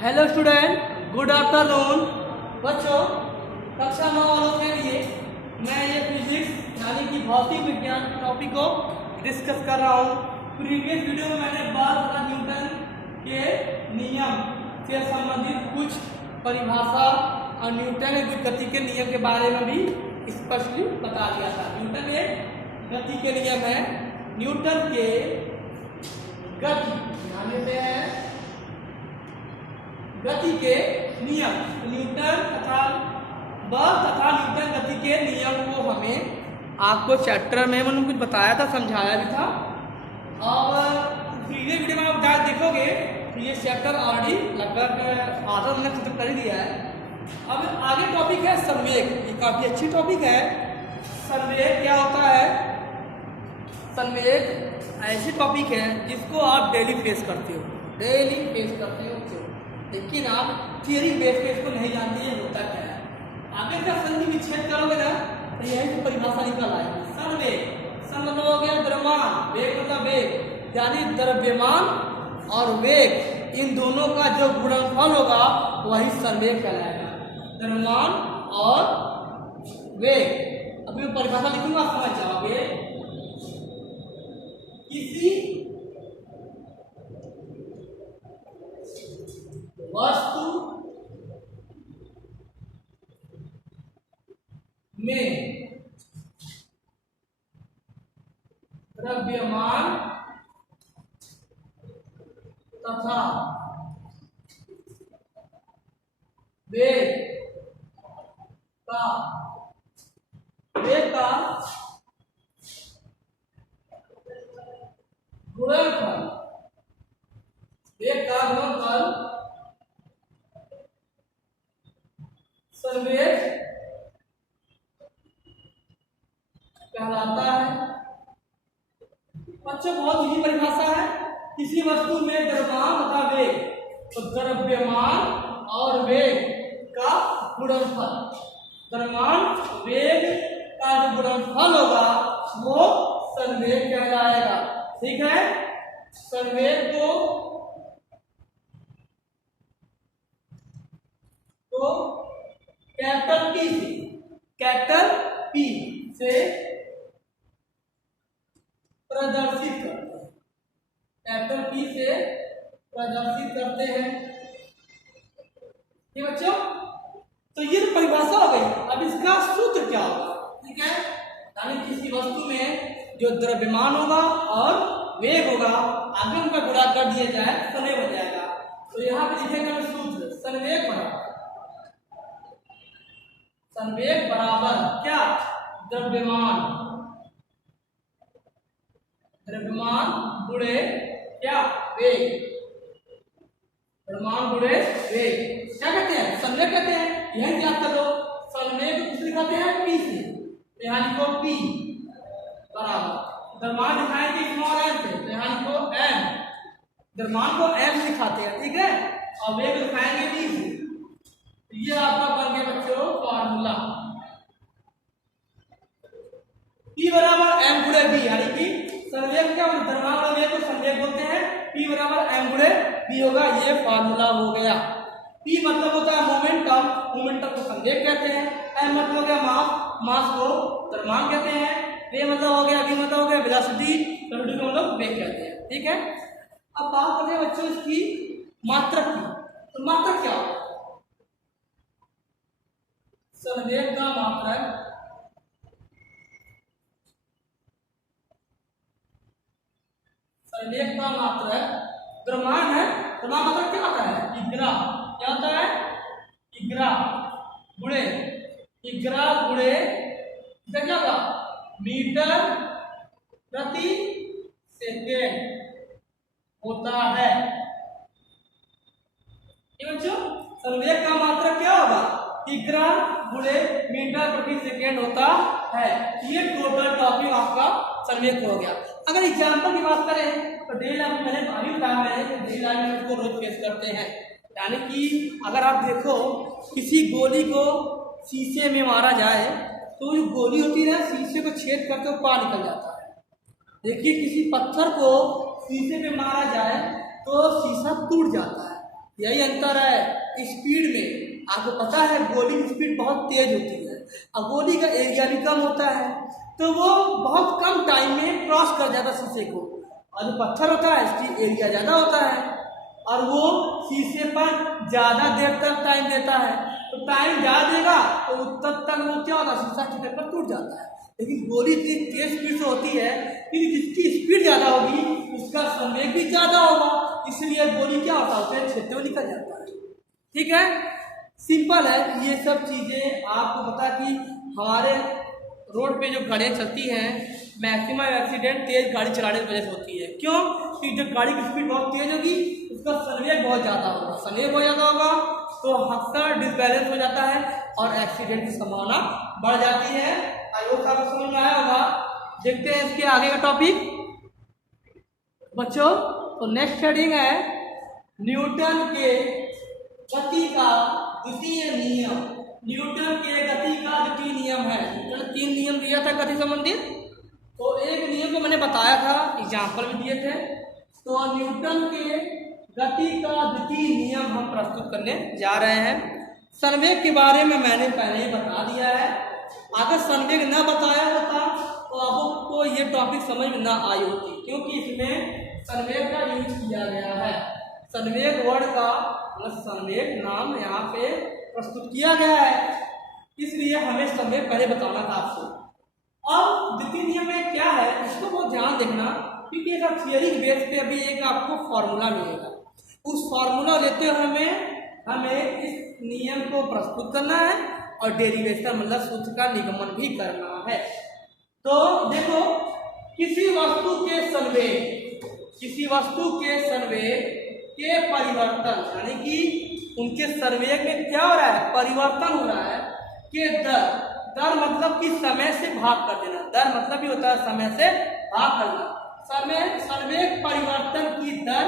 Hello student, good afternoon. बच्चों, कक्षा 9 वालों के लिए मैं ये फिजिक्स यानी कि भौतिक विज्ञान टॉपिक को डिस्कस कर रहा हूँ। प्रीवियस वीडियो में मैंने बात करा न्यूटन के नियम से संबंधित कुछ परिभाषा और न्यूटन के गति के नियम के बारे में भी स्पष्टली बता दिया था। न्यूटन एक गति के नियम है। न्यूटन के गति ध्यान देते हैं, गति के नियम, न्यूटन तथा बल तथा न्यूटन गति के नियम को हमें आपको चैप्टर में मैंने कुछ बताया था, समझाया भी था। और प्रीवियस वीडियो में आप देखोगे तो ये चैप्टर ऑलरेडी लगभग आधा हमने खत्म कर दिया है। अब आगे टॉपिक है संवेग। ये काफ़ी अच्छी टॉपिक है। संवेग क्या होता है? संवेग ऐसी टॉपिक है जिसको आप डेली फेस करते हो, लेकिन आप थियरी बेस पे इसको नहीं जानते हैं होता क्या है। आगे का संधि विच्छेद करोगे ना तो यही तो परिभाषा निकल आएगी। संवेग, सं मतलब हो गया द्रव्यमान, वेग मतलब वेग, यानी द्रव्यमान और वेग इन दोनोका जो गुणनफल होगा वही संवेग कहलाएगा। द्रव्यमान और वेग, अभी मैं परिभाषा लिखूंगा, समझ जाओगे। किसी वस्तु में द्रव्यमान तथा वेग का गुणनफल, वेग का गुणनफल संवेग कहलाता है। बच्चों, बहुत इजी परिभाषा है। किसी वस्तु में द्रव्यमान तथा वेग, तो द्रव्यमान और वेग का गुणनफल, द्रव्यमान वेग का जो गुणनफल होगा वो संवेग कहलाएगा। ठीक है। संवेग को कैपिटल P से प्रदर्शित करते हैं। कैपिटल P से प्रदर्शित करते हैं। ठीक बच्चों, तो ये परिभाषा हो गई। अब इसका सूत्र क्या होगा? ठीक है, यानी किसी वस्तु में जो द्रव्यमान होगा और वेग होगा, आगे उनका गुणा कर दिया जाए, संवेग हो जाएगा। तो यहाँ पे लिखेंगे सूत्र, संवेग बराबर क्या? द्रव्यमान गुणे क्या? वेग। द्रव्यमान गुणे वेग क्या कहते हैं? संवेग कहते हैं। यही याद कर लो। संवेग किस लिखाते हैं? P से। यहाँ लिखो P बराबर, द्रव्यमान दिखाएंगे स्मॉल m से, तो यहाँ लिखो m। द्रव्यमान को m लिखाते हैं, ठीक है, और वेग दिखाएंगे V से। ये आपका बन गया बच्चों फॉर्मूला। P बराबर m गुणे V, यानी कि संवेग क्या? द्रव्यमान और वेग को संवेग बोलते हैं। P बराबर m गुणे V होगा। ये फॉर्मूला हो गया। P मतलब होता है मोमेंटम को संवेग कहते हैं। m मतलब हो गया मास को द्रव्यमान कहते हैं। V मतलब हो गया वेलोसिटी को मतलब वेग कहते हैं। ठीक है। अब बात करते हैं बच्चों इसकी मात्रक की। तो मात्रक क्या होगा? संवेग का मात्रक द्रव्यमान है। द्रव्यमान मात्रक क्या होता है? इग्रा। क्या होता है? इग्रा गुणे क्या होगा? मीटर प्रति सेकेंड होता है। बच्चों, संवेग का मात्रक क्या होगा? इग्रा गुणे मीटर प्रति सेकेंड होता है। ये टोटल टॉपिक आपका संवेग हो गया। अगर एग्जाम्पल की बात करें तो डेली लाइफ मैंने अभी बताया है, डेली लाइफ में इसको रोज फेस करते हैं। यानी कि अगर आप देखो किसी गोली को शीशे में मारा जाए तो जो गोली होती है शीशे को छेद करके पार निकल जाता है। देखिए किसी पत्थर को शीशे पे मारा जाए तो शीशा टूट जाता है। यही अंतर है स्पीड में। आपको पता है गोली की स्पीड बहुत तेज होती है और गोली का एरिया भी कम होता है, तो वो बहुत कम टाइम में क्रॉस कर जाता है शीशे को। और जो पत्थर होता है इसकी एरिया ज़्यादा होता है और वो शीशे पर ज़्यादा देर तक टाइम देता है। तो टाइम ज़्यादा देगा तो तब तक वो क्या होगा, शीशा टूटने पर टूट जाता है। लेकिन गोली इतनी तेज स्पीड से होती है कि जिसकी स्पीड ज़्यादा होगी उसका संवेग भी ज़्यादा होगा, इसलिए गोली क्या होता है उसे छेदते हुए निकल जाता है। ठीक है, सिंपल है। ये सब चीज़ें आपको पता कि हमारे रोड पे जो गाड़ियाँ चलती हैं मैक्सिमम एक्सीडेंट तेज गाड़ी चलाने की वजह से होती है। क्यों? क्योंकि जब गाड़ी की स्पीड बहुत तेज होगी उसका संवेग बहुत ज़्यादा होगा, संवेग बहुत ज़्यादा होगा तो अक्सर डिसबैलेंस हो जाता है और एक्सीडेंट की संभावना बढ़ जाती है। आयोग का समझ में आया होगा। देखते हैं इसके आगे का टॉपिक बच्चों। तो नेक्स्ट हेडिंग है न्यूटन के गति का द्वितीय नियम। न्यूटन के गति का द्वितीय नियम है। न्यूटन ने 3 नियम दिया था गति संबंधित, तो एक नियम को मैंने बताया था, एग्जाम्पल भी दिए थे। तो न्यूटन के गति का द्वितीय नियम हम प्रस्तुत करने जा रहे हैं। संवेग के बारे में मैंने पहले ही बता दिया है। अगर संवेग न बताया होता तो आपको ये टॉपिक समझ में ना आई होती, क्योंकि इसमें संवेग का यूज किया गया है। संवेग वर्ड का मतलब संवेग नाम यहाँ पे प्रस्तुत किया गया है, इसलिए हमें संवेग पहले बताना था आपको। अब द्वितीय नियम में क्या है इसको बहुत ध्यान देखना, क्योंकि एक थियरी बेस पे अभी एक आपको फॉर्मूला मिलेगा। उस फॉर्मूला लेते हुए हमें इस नियम को प्रस्तुत करना है और डेरिवेशन मतलब सूत्र का निगमन भी करना है। तो देखो, किसी वस्तु के संवेग के परिवर्तन यानी कि उनके संवेग में क्या हो रहा है, परिवर्तन हो रहा है के दर मतलब कि समय से भाग कर देना। दर मतलब भी होता है समय से भाग करना। संवेग परिवर्तन की दर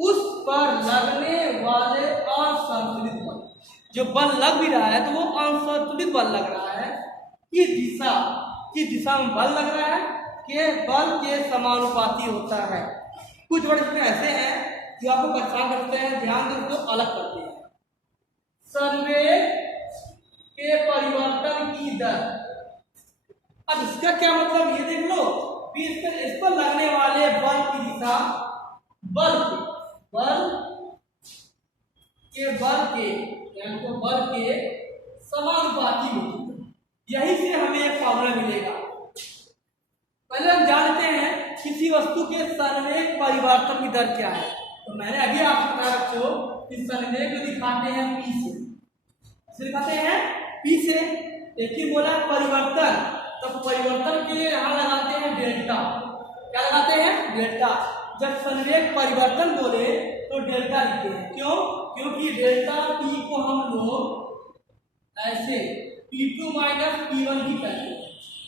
उस पर लगने वाले असंतुलित बल, जो बल लग भी रहा है तो वो असंतुलित बल लग रहा है, की दिशा में बल लग रहा है के बल के समानुपाती होता है। कुछ वर्ड इसमें ऐसे हैं जो आपको परेशान करते हैं, ध्यान दें तो अलग करते हैं। संवेग के परिवर्तन की दर, अब इसका क्या मतलब ये देख लो, इस पर लगने वाले बल की दिशा बल के समानुपाती होती है। यही से हमें एक फॉर्मूला मिलेगा। पहले हम जानते हैं किसी वस्तु के संवेग परिवर्तन की दर क्या है। तो मैंने अभी आपको बताया बच्चों कि संवेग को दिखाते हैं P से दिखाते हैं P से। एक ही बोला परिवर्तन, तो परिवर्तन के लिए यहाँ लगाते हैं डेल्टा। क्या लगाते हैं? डेल्टा। जब संवेग परिवर्तन बोले तो डेल्टा लिखते हैं। क्यों? क्योंकि डेल्टा P को हम लोग ऐसे P2 माइनस P1 भी कहते हैं।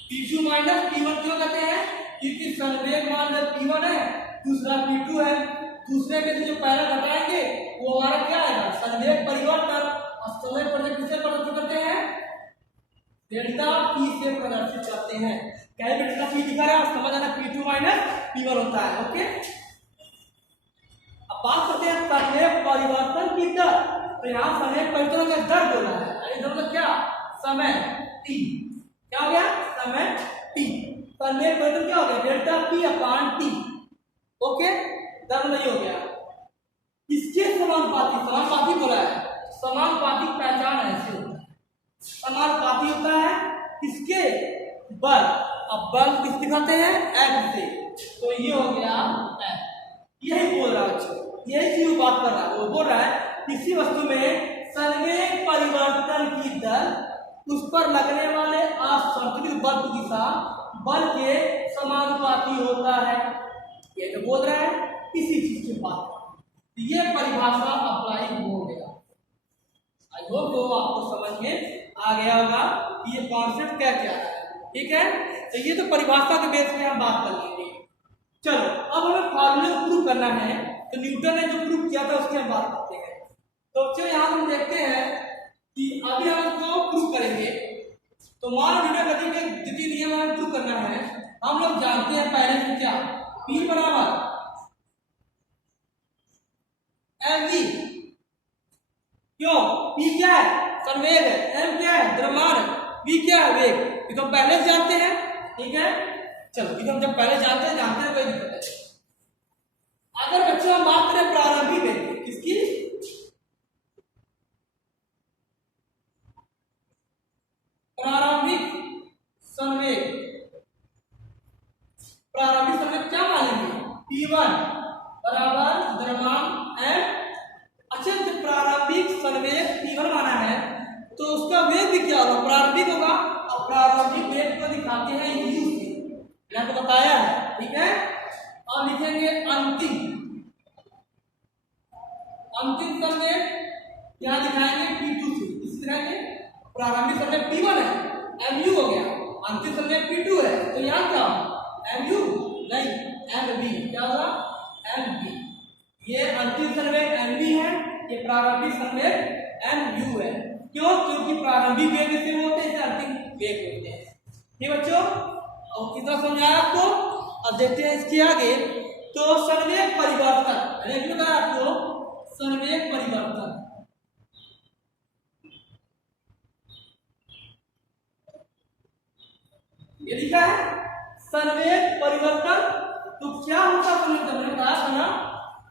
P2 माइनस P1 क्यों कहते हैं? क्योंकि संवेग मान P1 है, दूसरा P2 है, दूसरे में से जो पहला घटाएंगे वो हमारा क्या आएगा? संवेग परिवर्तन। और समय पर किससे प्रदर्शित करते हैं? डेल्टा P से प्रदर्शित करते हैं। क्या डेल्टा P दिखा रहा है? समझ आना P2 माइनस P1 होता है। ओके, अब बात करते हैं संवेग परिवर्तन की दर। तो यहाँ संवेग परिवर्तन का दर बोला है, मतलब क्या? समय T। क्या हो गया? समय T। संवेग परिवर्तन क्या हो गया? Delta P upon T। Okay, दर नहीं हो गया। इसके समानुपाती बोला है। समानुपाती पहचान ऐसे होता है, समानुपाती होता है किसके? बल। अब बल किस दिखाते हैं? F से। तो ये हो गया F। यही बोल रहा है, यही चीज बात कर रहा है। वो बोल रहा है किसी वस्तु में संवेग परिवर्तन की दर उस पर लगने वाले असंतुलित बल की दिशा बल के समानुपाती होता है। ये जो बोल रहा है इसी चीज की बात है। ये परिभाषा अप्लाई हो गया। आई होप तो आपको समझ में आ गया होगा कि ये कॉन्सेप्ट क्या क्या है। ठीक है, तो ये तो परिभाषा के बेस पे हम बात कर लेंगे। चलो, अब हमें फार्मूले को प्रूव करना है। तो न्यूटन ने जो प्रूव किया था उसकी हम बात करते हैं। तो बच्चों यहाँ हम देखते हैं कि अभी हम इसको प्रूव करेंगे। तो मान न्यूटन गति के द्वितीय नियम हमें प्रूव करना है। हम लोग जानते हैं पहले से क्या, P बराबर mv क्यों? P क्या है? संवेग है। M क्या है? द्रव्यमान है। V क्या है? वेग। ये तो पहले से जानते हैं, ठीक है। चलो ये तो हम जब पहले जानते हैं कोई दिक्कत नहीं। अगर बच्चों हम बात करें प्रारंभिक वेग किसकी, प्रारंभिक संवेग, प्रारंभिक संवेग क्या मानेंगे? P1 बराबर द्रव्यमान m। अच्छा जब प्रारंभिक संवेग P1 माना है तो उसका वेग भी क्या होगा? प्रारंभिक होगा। और प्रारंभिक वेग को दिखाते हैं u से, मैंने तो बताया है, ठीक है। और लिखेंगे अंतिम, अंतिम संवेग यहाँ दिखाएंगे P2 से। इस तरह के प्रारंभिक संवेग P1 है, mu हो गया। अंतिम संवेग P2 है तो यहाँ क्या mu नहीं mv, क्या होगा? mv। ये अंतिम संवेग mv है, ये प्रारंभिक संवेग mu है। क्यों? क्योंकि प्रारंभिक वेग से होते हैं, अंतिम वेग होते हैं। ठीक बच्चों, और कितना समझाया आपको। अब देखते हैं इसके आगे। तो संवेग परिवर्तन, मैंने बताया आपको संवेग परिवर्तन, ये लिखा है संवेग परिवर्तन। तो क्या होता है संवेग? मैंने बताया था ना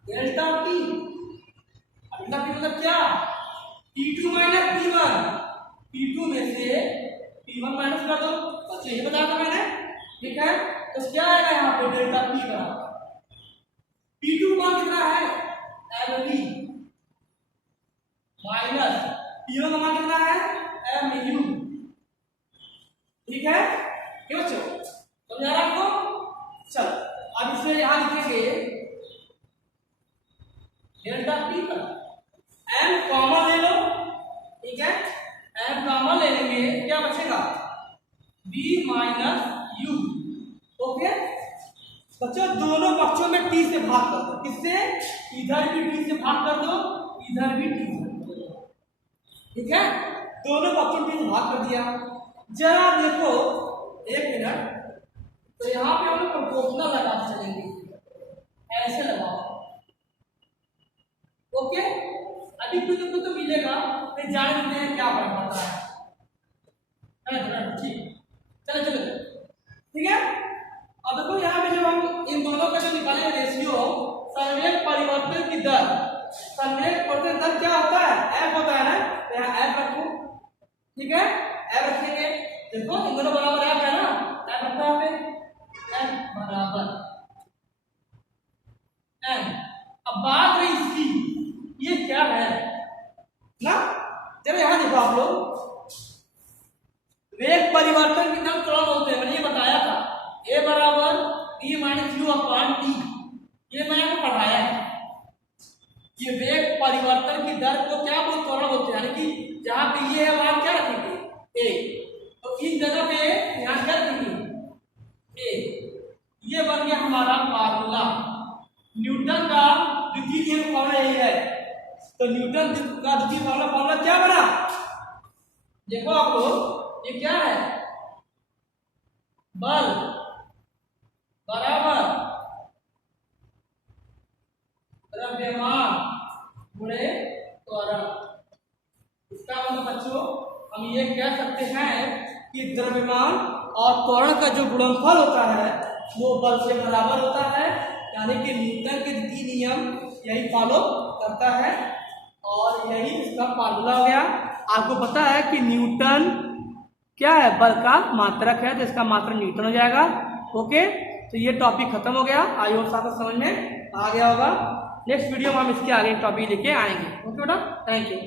डेल्टा टी। डेल्टा टी मतलब क्या? P2 माइनस P1, P2 में से P1 माइनस कर दो, बस यही बताया था मैंने, ठीक है। तो क्या आएगा यहाँ पे? डेल्टा P बराबर P2 मान कितना है? mv माइनस P1 का मान कितना है? mu, ठीक है। ठीक बच्चों, समझा रहा आपको? चल अब इसमें यहां लिखेंगे डेल्टा P पर m कॉमन ले लो, ठीक है। m कॉमन ले लेंगे, क्या बचेगा? b minus u, okay. बच्चों दोनों पक्षों में t से भाग कर दो। किससे? इधर भी t से भाग कर दो, इधर भी t से भाग कर दो, ठीक है। दोनों पक्षों में t से भाग कर दिया। जरा देखो एक मिनट, तो यहाँ पे हम लोग प्रोपोर्शनल लगाते चलेंगे, ऐसे लगाओ, ओके। अभी कुछ तो मिलेगा, फिर जान लेते हैं क्या फर्क पड़ता है। ठीक, चलो चलो, ठीक है। अब देखो यहाँ पे जब हम इन दोनों का जो निकालेंगे रेशियो, संवेग परिवर्तन की दर, संवेग परिवर्तन दर क्या होता है? f होता है ना, तो यहाँ f रखो, ठीक है। f रखेंगे, देखो इन दोनों बराबर f है ना, f रखो यहाँ पे, f बराबर n। अब बात रही इसकी, ये क्या है ना, जरा यहाँ देखो आप लोग, वेग परिवर्तन की दर त्वरण होते हैं, मैंने ये बताया था। a बराबर b minus u upon t, ये मैंने आपको पढ़ाया है। ये वेग परिवर्तन की दर को क्या बोलते? त्वरण बोलते हैं, यानी कि जहां पे ये है वहां क्या रखेंगे? a, तो इस जगह पे यहाँ क्या रखेंगे? a। ये बन गया हमारा फार्मूला। न्यूटन का द्वितीय नियम फॉर्मूला यही है। तो न्यूटन का द्वितीय फॉर्मूला क्या बना? देखो आप लोग, ये क्या है? बल बराबर द्रव्यमान गुणे त्वरण। इसका मतलब बच्चों हम ये कह सकते हैं कि द्रव्यमान और त्वरण का जो गुणनफल होता है वो बल से बराबर होता है, यानी कि न्यूटन के द्वितीय नियम यही फॉलो करता है, और यही इसका फार्मूला हो गया। आपको पता है कि न्यूटन क्या है? बल का मात्रक है, तो इसका मात्रक न्यूटन हो जाएगा, ओके। तो ये टॉपिक खत्म हो गया, आई होप आपको समझ में आ गया होगा। नेक्स्ट वीडियो में हम इसके आगे टॉपिक लेके आएंगे, ओके बेटा, थैंक यू।